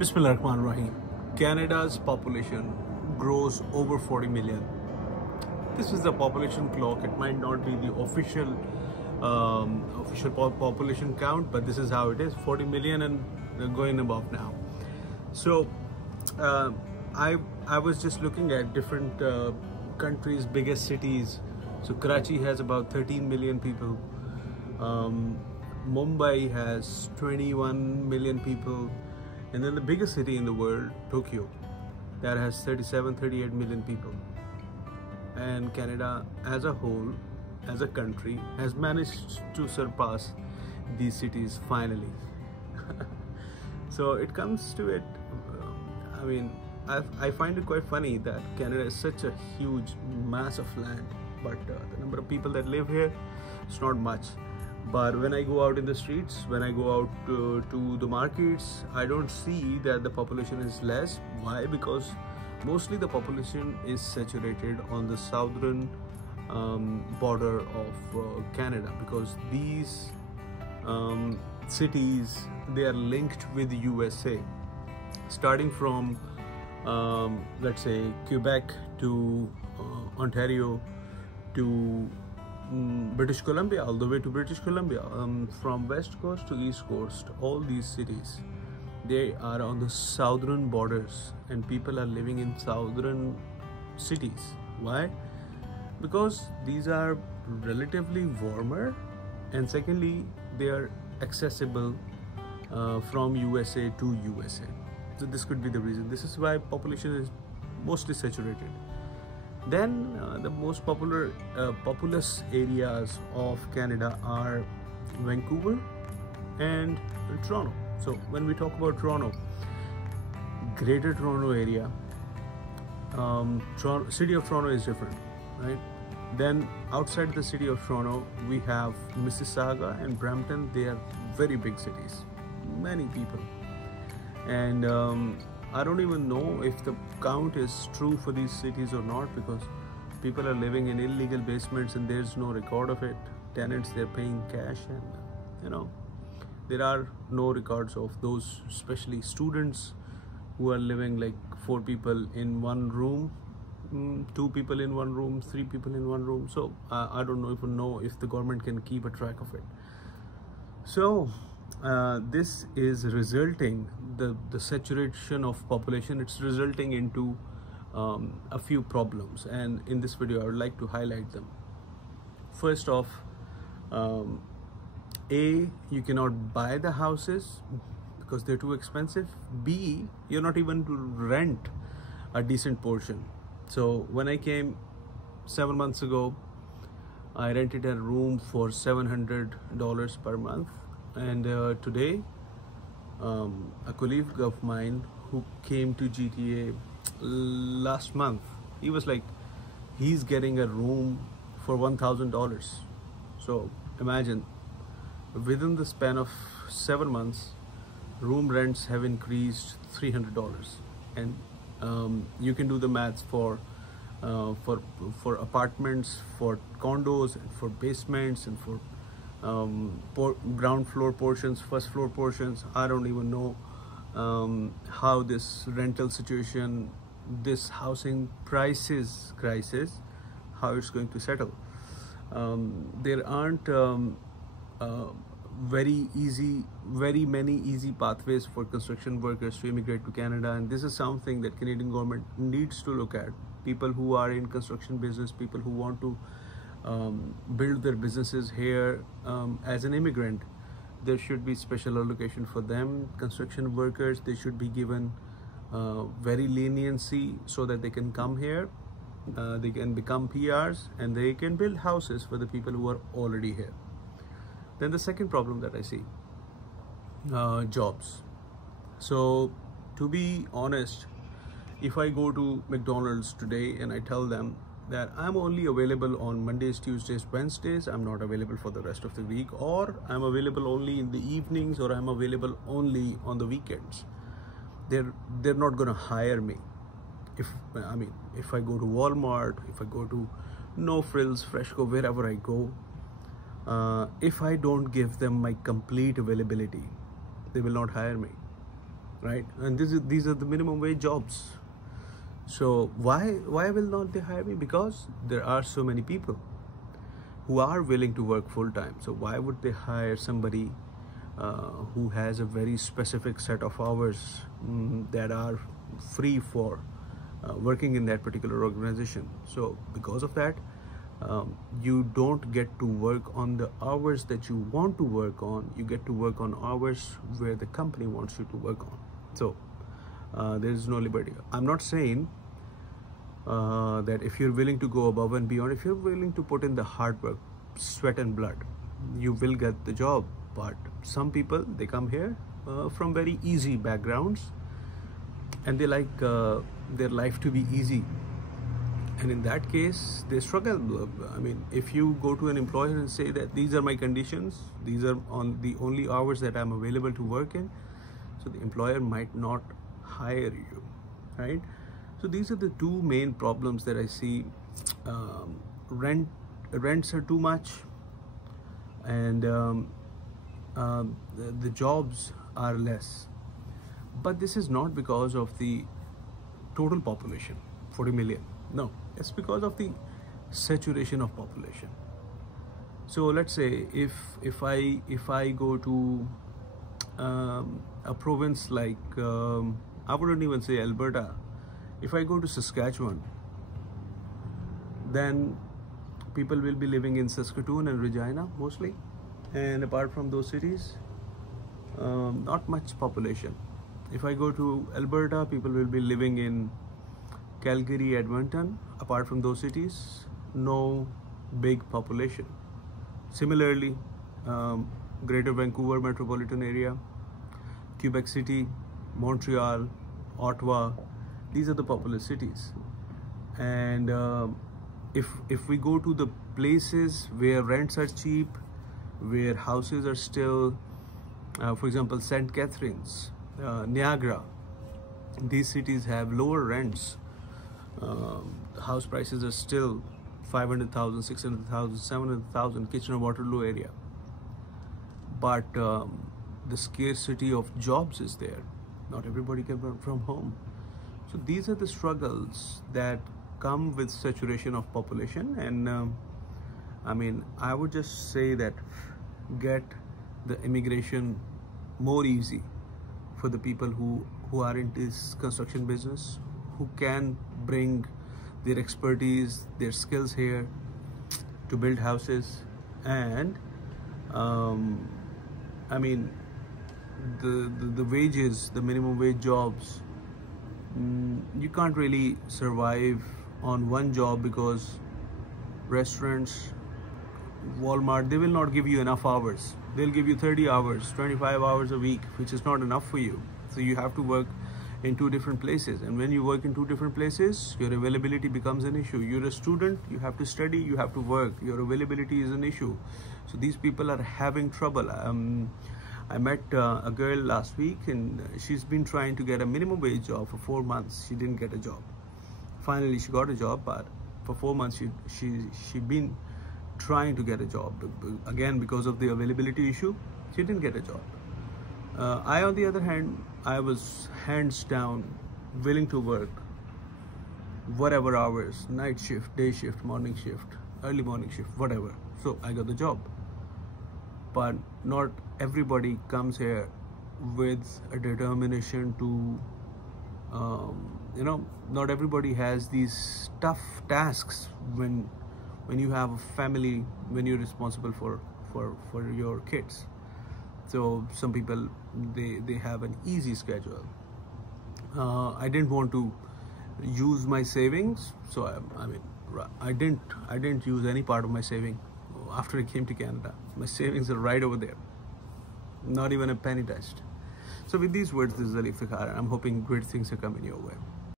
Bismillahirrahmanirrahim. Canada's population grows over 40 million. This is the population clock. It might not be the official population count, but this is how it is: 40 million and going above now. So I was just looking at different countries' biggest cities. So Karachi has about 13 million people. Mumbai has 21 million people. And then the biggest city in the world, Tokyo, that has 38 million people. And Canada as a whole, as a country, has managed to surpass these cities finally. So it comes to it, I find it quite funny that Canada is such a huge mass of land, but the number of people that live here, it's not much. But when I go out in the streets, when I go out to the markets, I don't see that the population is less. Why? Because mostly the population is saturated on the southern border of Canada, because these cities, they are linked with USA, starting from let's say Quebec to Ontario to British Columbia, all the way to British Columbia, from west coast to east coast. All these cities, they are on the southern borders, and people are living in southern cities. Why? Because these are relatively warmer, and secondly, they are accessible from USA to USA. So this could be the reason. This is why population is mostly saturated. Then the most populous areas of Canada are Vancouver and Toronto. So when we talk about Toronto, Greater Toronto area, city of Toronto is different, right? Then outside the city of Toronto, we have Mississauga and Brampton. They are very big cities, many people. And I don't even know if the count is true for these cities or not, because people are living in illegal basements and there's no record of it. Tenants, they're paying cash, and there are no records of those, especially students who are living like 4 people in one room, 2 people in one room, 3 people in one room. So I don't even know if the government can keep a track of it. So this is resulting, the saturation of population, it's resulting into a few problems, and in this video I would like to highlight them. First off, A, you cannot buy the houses because they're too expensive. B, you're not even to rent a decent portion. So when I came 7 months ago, I rented a room for $700 per month. And today, a colleague of mine who came to GTA last month, he was like, he's getting a room for $1,000. So imagine, within the span of 7 months, room rents have increased $300. And you can do the maths for apartments, for condos, and for basements, and for ground floor portions, first floor portions. I don't even know how this rental situation, this housing prices crisis, how it's going to settle. There aren't very many easy pathways for construction workers to immigrate to Canada, and this is something that Canadian government needs to look at. People who are in construction business, people who want to build their businesses here as an immigrant, there should be special allocation for them. Construction workers, they should be given very leniency so that they can come here, they can become PRs, and they can build houses for the people who are already here. Then the second problem that I see, jobs. So to be honest, if I go to McDonald's today and I tell them that I'm only available on Mondays, Tuesdays, Wednesdays, I'm not available for the rest of the week, or I'm available only in the evenings, or I'm available only on the weekends, they're not gonna hire me. If I go to Walmart, if I go to No Frills, Freshco, wherever I go, if I don't give them my complete availability, they will not hire me. right? And these are the minimum wage jobs. So why will not they hire me? Because there are so many people who are willing to work full time. So why would they hire somebody who has a very specific set of hours that are free for working in that particular organization? So because of that, you don't get to work on the hours that you want to work on. You get to work on hours where the company wants you to work on. So there is no liberty. I'm not saying that if you're willing to go above and beyond, if you're willing to put in the hard work, sweat and blood, you will get the job. But some people, they come here from very easy backgrounds, and they like their life to be easy, and in that case they struggle. I mean, if you go to an employer and say that these are my conditions, these are on the only hours that I'm available to work in, so the employer might not hire you, right? So these are the two main problems that I see. Rents are too much, and the jobs are less. But this is not because of the total population, 40 million. No, it's because of the saturation of population. So let's say if I go to a province like I wouldn't even say Alberta. If I go to Saskatchewan, then people will be living in Saskatoon and Regina mostly, and apart from those cities, not much population. If I go to Alberta, people will be living in Calgary, Edmonton. Apart from those cities, no big population. Similarly, Greater Vancouver metropolitan area, Quebec City, Montreal, Ottawa, these are the populous cities. And if we go to the places where rents are cheap, where houses are still, for example, St. Catharines, Niagara, these cities have lower rents. House prices are still 500,000, 600,000, 700,000, Kitchener-Waterloo area. But the scarcity of jobs is there. Not everybody can work from home. So these are the struggles that come with saturation of population. And I mean, I would just say that get the immigration more easy for the people who are in this construction business, who can bring their expertise, their skills here to build houses. And I mean, the wages, the minimum wage jobs, you can't really survive on one job, because restaurants, Walmart, they will not give you enough hours. They'll give you 30 hours, 25 hours a week, which is not enough for you. So you have to work in two different places. And when you work in two different places, your availability becomes an issue. You're a student, you have to study, you have to work. Your availability is an issue. So these people are having trouble. I met a girl last week, and she's been trying to get a minimum wage job for 4 months. She didn't get a job. Finally, she got a job, but for 4 months, she'd been trying to get a job. Again, because of the availability issue, she didn't get a job. I, on the other hand, I was hands down willing to work whatever hours, night shift, day shift, morning shift, early morning shift, whatever. So I got the job. But not everybody comes here with a determination to, not everybody has these tough tasks when you have a family, when you're responsible for your kids. So some people, they have an easy schedule. I didn't want to use my savings, so I didn't use any part of my saving after I came to Canada. My savings are right over there, not even a penny touched. So with these words, this is Ali Fikhar. I'm hoping great things are coming your way.